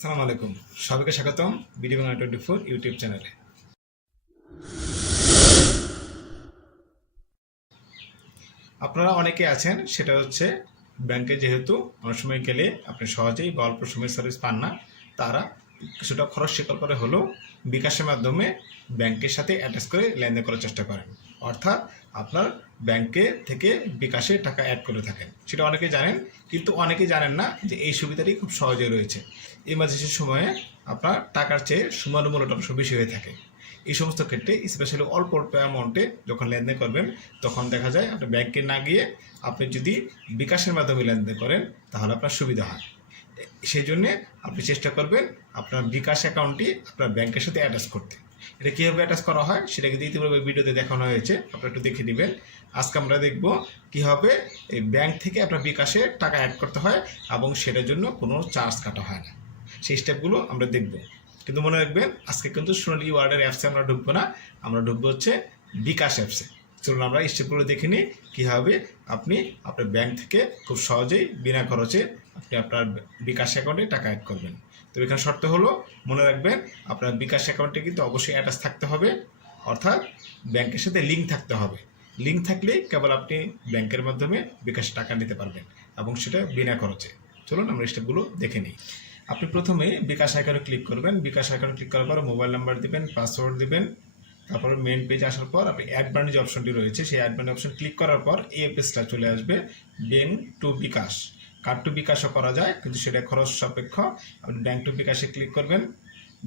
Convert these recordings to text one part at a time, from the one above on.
আসসালামু আলাইকুম, সবাইকে স্বাগতম বিডি বাংলা 24 ইউটিউব চ্যানেলে। আপনারা অনেকে আছেন, সেটা হচ্ছে ব্যাংকে যেহেতু অনেক সময় গেলে আপনি সহজেই বা অল্প সময় সার্ভিস পান না, তারা কিছুটা খরচ স্বীকার করে হলেও বিকাশের মাধ্যমে ব্যাংকের সাথে অ্যাটাচ করে লেনদেন করার চেষ্টা করেন। অর্থাৎ আপনার ব্যাংকে থেকে বিকাশে টাকা অ্যাড করে থাকেন, সেটা অনেকেই জানেন, কিন্তু অনেকেই জানেন না যে এই সুবিধাটি খুব সহজেই রয়েছে। ইমার্জেন্সির সময়ে আপনার টাকার চেয়ে সময়ের মূল্যটা অবশ্য বেশি হয়ে থাকে। এই সমস্ত ক্ষেত্রে স্পেশালি অল্প অল্প অ্যামাউন্টে যখন লেনদেন করবেন, তখন দেখা যায় আপনি ব্যাংকে না গিয়ে আপনি যদি বিকাশের মাধ্যমে লেনদেন করেন তাহলে আপনার সুবিধা হয়। সেই জন্যে আপনি চেষ্টা করবেন আপনার বিকাশ অ্যাকাউন্টটি আপনার ব্যাংকের সাথে অ্যাটাচ করতে। এটা কীভাবে অ্যাটাচ করা হয় সেটা কিন্তু ইতিপূর্বে ভিডিওতে দেখানো হয়েছে, আপনারা একটু দেখে নেবেন। আজকে আমরা দেখব কীভাবে এই ব্যাংক থেকে আপনার বিকাশে টাকা অ্যাড করতে হয় এবং সেটার জন্য কোনো চার্জ কাটা হয় না। সেই স্টেপগুলো আমরা দেখব, কিন্তু মনে রাখবেন আজকে কিন্তু সোনালী ওয়ার্ল্ডের অ্যাপসে আমরা ঢুকবো না, আমরা ঢুকবো হচ্ছে বিকাশ অ্যাপসে। চলুন আমরা স্টেপগুলো দেখে নিই কীভাবে আপনি আপনার ব্যাংক থেকে খুব সহজেই বিনা খরচে আপনি আপনার বিকাশ অ্যাকাউন্টে টাকা অ্যাড করবেন। তো এখানে শর্ত হলো, মনে রাখবেন আপনার বিকাশ অ্যাকাউন্টে কিন্তু অবশ্যই অ্যাটাচ থাকতে হবে, অর্থাৎ ব্যাংকের সাথে লিঙ্ক থাকতে হবে। লিঙ্ক থাকলেই কেবল আপনি ব্যাংকের মাধ্যমে বিকাশে টাকা নিতে পারবেন এবং সেটা বিনা খরচে। চলুন আমরা স্টেপগুলো দেখে নিই। আপনি প্রথমে বিকাশ আইকনে ক্লিক করবেন। বিকাশ আইকনে ক্লিক করার পর মোবাইল নাম্বার দেবেন, পাসওয়ার্ড দেবেন। তারপর মেন পেজে আসার পর আপনি অ্যাড বাটনের যে অপশনটি রয়েছে সেই অ্যাড বাটনের অপশন ক্লিক করার পর এই পেজটা চলে আসবে, bank to bKash. Card to বিকাশও করা যায়, কিন্তু সেটা খরচ সাপেক্ষ। আপনি ব্যাংক টু বিকাশে ক্লিক করবেন।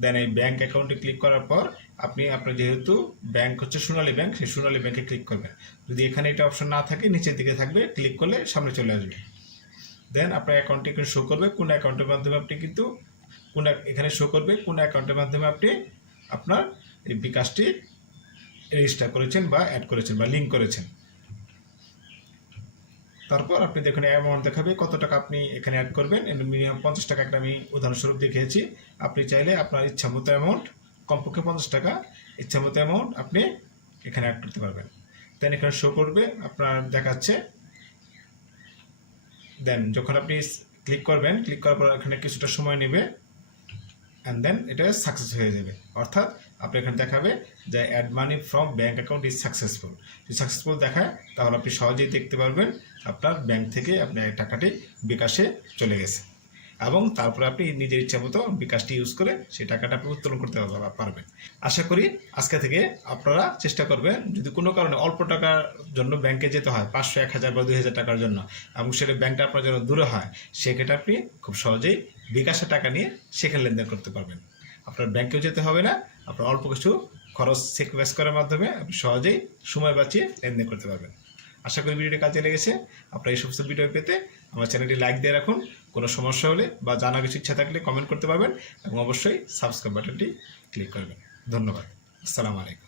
দেন এই ব্যাংক অ্যাকাউন্টে ক্লিক করার পর আপনি আপনার যেহেতু ব্যাংক হচ্ছে সোনালী ব্যাংক, সেই সোনালী ব্যাংকে ক্লিক করবেন। যদি এখানে এটা অপশন না থাকে নিচের দিকে থাকবে, ক্লিক করলে সামনে চলে আসবে। দেন আপনার অ্যাকাউন্টটি এখানে শো করবে কোন অ্যাকাউন্টের মাধ্যমে আপনি কিন্তু এখানে শো করবে কোন অ্যাকাউন্টের মাধ্যমে আপনি আপনার এই বিকাশটি রেজিস্টার করেছেন বা অ্যাড করেছেন বা লিঙ্ক করেছেন। তারপর আপনি দেখুন অ্যামাউন্ট দেখাবে কত টাকা আপনি এখানে অ্যাড করবেন। মিনিমাম 50 টাকা একটা আমি উদাহরণস্বরূপ দেখিয়েছি। আপনি চাইলে আপনার ইচ্ছামতো অ্যামাউন্ট, কমপক্ষে 50 টাকা ইচ্ছামতো অ্যামাউন্ট আপনি এখানে অ্যাড করতে পারবেন। দেন এখানে শো করবে আপনার দেখাচ্ছে। দেন যখন আপনি ক্লিক করবেন, ক্লিক করার পর এখানে কিছুটা সময় নেবে অ্যান্ড দেন এটা সাকসেস হয়ে যাবে। অর্থাৎ আপনি এখানে দেখাবে যে add money from bank account is successful. যদি সাকসেসফুল দেখায় তাহলে আপনি সহজেই দেখতে পারবেন আপনার ব্যাংক থেকে আপনার টাকাটি বিকাশে চলে গেছে, এবং তারপরে আপনি নিজের ইচ্ছা মতো বিকাশটি ইউজ করে সেই টাকাটা আপনি উত্তোলন করতে পারবেন। আশা করি আজকে থেকে আপনারা চেষ্টা করবেন, যদি কোনো কারণে অল্প টাকার জন্য ব্যাংকে যেতে হয় 500, 1000 বা 2000 টাকার জন্য, এবং সেটা ব্যাংকটা আপনার জন্য দূরে হয়, সেক্ষেত্রে আপনি খুব সহজেই বিকাশে টাকা নিয়ে সেখানে লেনদেন করতে পারবেন। আপনার ব্যাংকেও যেতে হবে না, আপনার অল্প কিছু খরচ সেক্রিফাইস করার মাধ্যমে আপনি সহজেই সময় বাঁচিয়ে লেনদেন করতে পারবেন। আশা করি ভিডিওটি কাজে লেগেছে। আপনার এই সমস্ত ভিডিও পেতে আমার চ্যানেলটি লাইক দিয়ে রাখুন। কোনো সমস্যা হলে বা জানার কিছু ইচ্ছা থাকলে কমেন্ট করতে পারবেন, এবং অবশ্যই সাবস্ক্রাইব বাটনটি ক্লিক করবেন। ধন্যবাদ। আসসালামু আলাইকুম।